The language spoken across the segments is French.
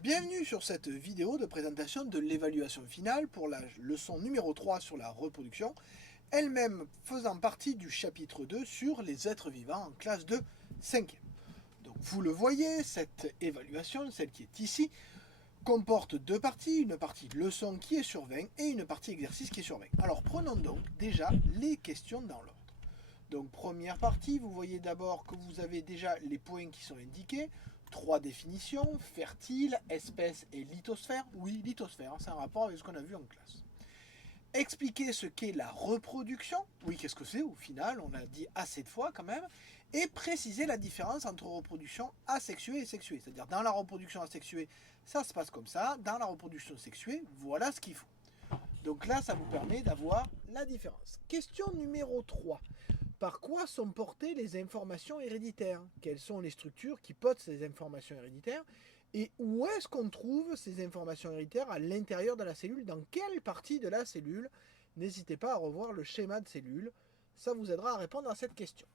Bienvenue sur cette vidéo de présentation de l'évaluation finale pour la leçon numéro 3 sur la reproduction, elle-même faisant partie du chapitre 2 sur les êtres vivants en classe de 5e. Donc vous le voyez, cette évaluation, celle qui est ici, comporte deux parties, une partie leçon qui est sur 20 et une partie exercice qui est sur 20. Alors prenons donc déjà les questions dans l'ordre. Donc première partie, vous voyez d'abord que vous avez déjà les points qui sont indiqués. Trois définitions, fertile, espèce et lithosphère. Oui, lithosphère, c'est un rapport avec ce qu'on a vu en classe. Expliquer ce qu'est la reproduction. Oui, qu'est-ce que c'est au final, on l'a dit assez de fois quand même. Et préciser la différence entre reproduction asexuée et sexuée. C'est-à-dire dans la reproduction asexuée, ça se passe comme ça. Dans la reproduction sexuée, voilà ce qu'il faut. Donc là, ça vous permet d'avoir la différence. Question numéro 3. Par quoi sont portées les informations héréditaires? Quelles sont les structures qui portent ces informations héréditaires? Et où est-ce qu'on trouve ces informations héréditaires à l'intérieur de la cellule? Dans quelle partie de la cellule? N'hésitez pas à revoir le schéma de cellule. Ça vous aidera à répondre à cette question.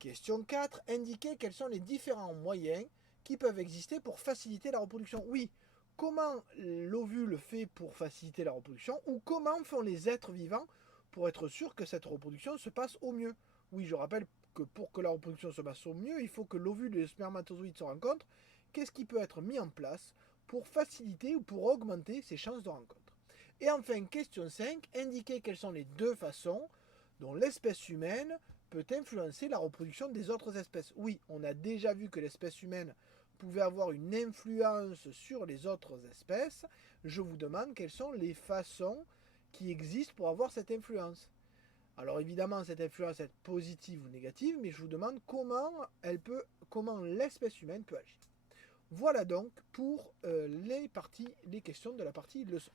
Question 4. Indiquez quels sont les différents moyens qui peuvent exister pour faciliter la reproduction. Oui, comment l'ovule fait pour faciliter la reproduction ou comment font les êtres vivants pour être sûr que cette reproduction se passe au mieux. Oui, je rappelle que pour que la reproduction se passe au mieux, il faut que l'ovule et le spermatozoïde se rencontrent. Qu'est-ce qui peut être mis en place pour faciliter ou pour augmenter ces chances de rencontre? Et enfin, question 5, indiquez quelles sont les deux façons dont l'espèce humaine peut influencer la reproduction des autres espèces. Oui, on a déjà vu que l'espèce humaine pouvait avoir une influence sur les autres espèces. Je vous demande quelles sont les façons qui existent pour avoir cette influence. Alors évidemment, cette influence est positive ou négative, mais je vous demande comment l'espèce humaine peut agir. Voilà donc pour les questions de la partie leçon.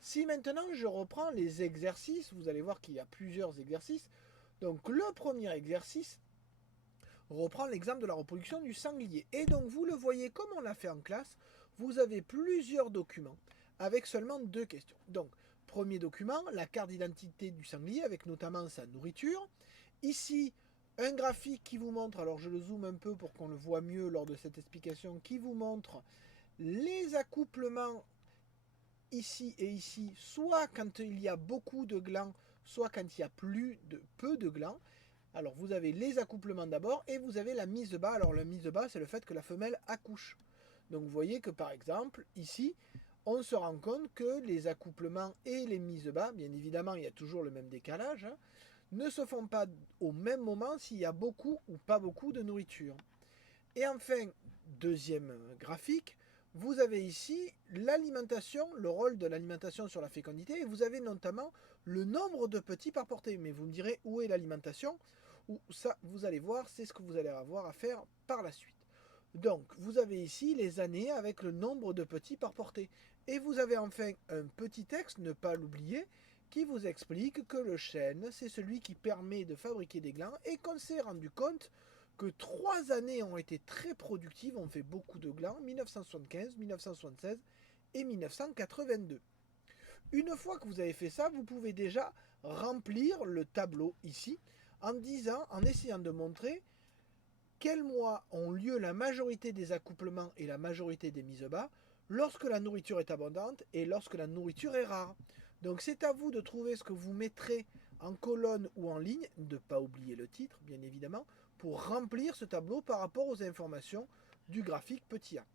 Si maintenant je reprends les exercices, vous allez voir qu'il y a plusieurs exercices. Donc le premier exercice reprend l'exemple de la reproduction du sanglier. Et donc vous le voyez comme on l'a fait en classe, vous avez plusieurs documents avec seulement deux questions. Donc premier document, la carte d'identité du sanglier avec notamment sa nourriture. Ici, un graphique qui vous montre, alors je le zoome un peu pour qu'on le voit mieux lors de cette explication, qui vous montre les accouplements ici et ici, soit quand il y a beaucoup de glands, soit quand il y a peu de glands. Alors vous avez les accouplements d'abord et vous avez la mise bas. Alors la mise bas, c'est le fait que la femelle accouche. Donc vous voyez que par exemple, ici, on se rend compte que les accouplements et les mises bas, bien évidemment, il y a toujours le même décalage, hein, ne se font pas au même moment s'il y a beaucoup ou pas beaucoup de nourriture. Et enfin, deuxième graphique, vous avez ici l'alimentation, le rôle de l'alimentation sur la fécondité, et vous avez notamment le nombre de petits par portée. Mais vous me direz où est l'alimentation? Ou ça, vous allez voir, c'est ce que vous allez avoir à faire par la suite. Donc, vous avez ici les années avec le nombre de petits par portée. Et vous avez enfin un petit texte, ne pas l'oublier, qui vous explique que le chêne, c'est celui qui permet de fabriquer des glands et qu'on s'est rendu compte que 3 années ont été très productives, on fait beaucoup de glands, 1975, 1976 et 1982. Une fois que vous avez fait ça, vous pouvez déjà remplir le tableau ici en essayant de montrer quels mois ont lieu la majorité des accouplements et la majorité des mises bas lorsque la nourriture est abondante et lorsque la nourriture est rare. Donc c'est à vous de trouver ce que vous mettrez en colonne ou en ligne, ne pas oublier le titre bien évidemment, pour remplir ce tableau par rapport aux informations du graphique petit a.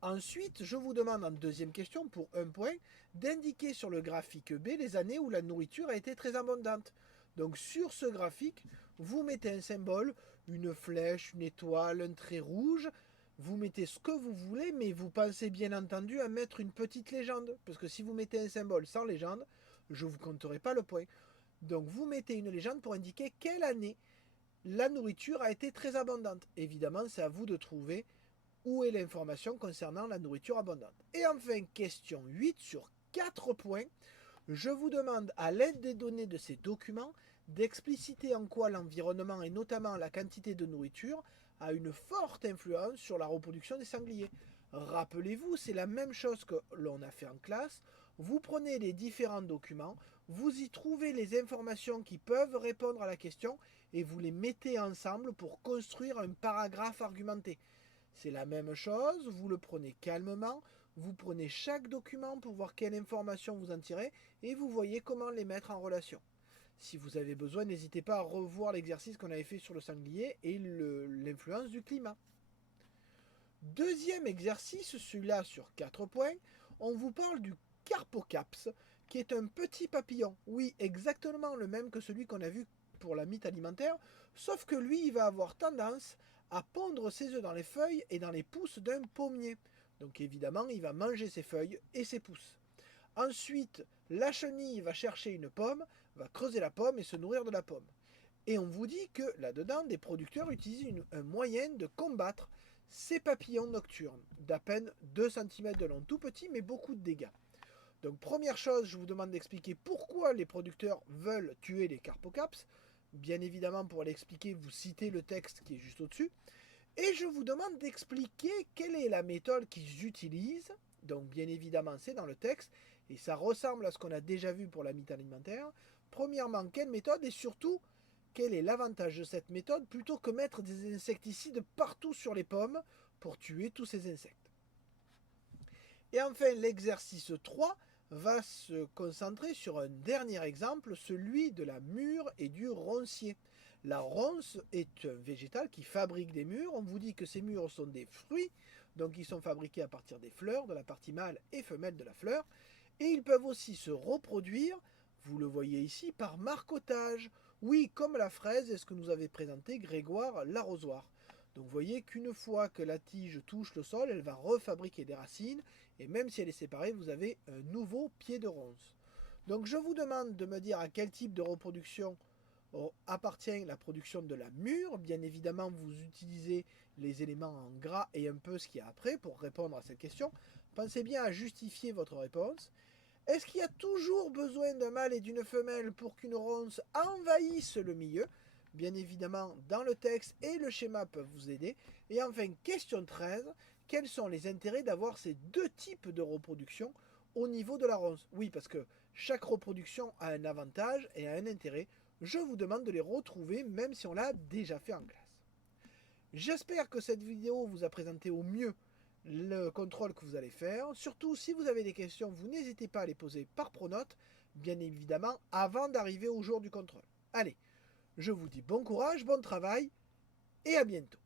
Ensuite, je vous demande en deuxième question, pour un point, d'indiquer sur le graphique B les années où la nourriture a été très abondante. Donc sur ce graphique, vous mettez un symbole, une flèche, une étoile, un trait rouge. Vous mettez ce que vous voulez, mais vous pensez bien entendu à mettre une petite légende. Parce que si vous mettez un symbole sans légende, je ne vous compterai pas le point. Donc vous mettez une légende pour indiquer quelle année la nourriture a été très abondante. Évidemment, c'est à vous de trouver où est l'information concernant la nourriture abondante. Et enfin, question 8 sur 4 points. Je vous demande, à l'aide des données de ces documents, d'expliciter en quoi l'environnement et notamment la quantité de nourriture a une forte influence sur la reproduction des sangliers. Rappelez-vous, c'est la même chose que l'on a fait en classe. Vous prenez les différents documents, vous y trouvez les informations qui peuvent répondre à la question et vous les mettez ensemble pour construire un paragraphe argumenté. C'est la même chose, vous le prenez calmement, vous prenez chaque document pour voir quelle information vous en tirez et vous voyez comment les mettre en relation. Si vous avez besoin, n'hésitez pas à revoir l'exercice qu'on avait fait sur le sanglier et l'influence du climat. Deuxième exercice, celui-là sur 4 points, on vous parle du Carpocaps, qui est un petit papillon. Oui, exactement le même que celui qu'on a vu pour la mythe alimentaire, sauf que lui, il va avoir tendance à pondre ses œufs dans les feuilles et dans les pousses d'un pommier. Donc évidemment, il va manger ses feuilles et ses pousses. Ensuite, la chenille va chercher une pomme, va creuser la pomme et se nourrir de la pomme. Et on vous dit que là-dedans, des producteurs utilisent un moyen de combattre ces papillons nocturnes, d'à peine 2 cm de long, tout petit mais beaucoup de dégâts. Donc première chose, je vous demande d'expliquer pourquoi les producteurs veulent tuer les Carpocaps. Bien évidemment, pour l'expliquer, vous citez le texte qui est juste au-dessus. Et je vous demande d'expliquer quelle est la méthode qu'ils utilisent. Donc bien évidemment, c'est dans le texte, et ça ressemble à ce qu'on a déjà vu pour la mythe alimentaire. Premièrement, quelle méthode, et surtout, quel est l'avantage de cette méthode plutôt que mettre des insecticides partout sur les pommes pour tuer tous ces insectes. Et enfin, l'exercice 3 va se concentrer sur un dernier exemple, celui de la mûre et du roncier. La ronce est un végétal qui fabrique des mûres. On vous dit que ces mûres sont des fruits, donc ils sont fabriqués à partir des fleurs, de la partie mâle et femelle de la fleur. Et ils peuvent aussi se reproduire, vous le voyez ici, par marcottage. Oui, comme la fraise et ce que nous avait présenté Grégoire l'arrosoir. Donc vous voyez qu'une fois que la tige touche le sol, elle va refabriquer des racines, et même si elle est séparée, vous avez un nouveau pied de ronce. Donc je vous demande de me dire à quel type de reproduction appartient la production de la mûre. Bien évidemment, vous utilisez les éléments en gras et un peu ce qu'il y a après pour répondre à cette question. Pensez bien à justifier votre réponse. Est-ce qu'il y a toujours besoin d'un mâle et d'une femelle pour qu'une ronce envahisse le milieu? Bien évidemment, dans le texte et le schéma peuvent vous aider. Et enfin, question 13, quels sont les intérêts d'avoir ces deux types de reproduction au niveau de la ronce? Oui, parce que chaque reproduction a un avantage et a un intérêt. Je vous demande de les retrouver même si on l'a déjà fait en classe. J'espère que cette vidéo vous a présenté au mieux le contrôle que vous allez faire. Surtout, si vous avez des questions, vous n'hésitez pas à les poser par pronote, bien évidemment, avant d'arriver au jour du contrôle. Allez, je vous dis bon courage, bon travail, et à bientôt.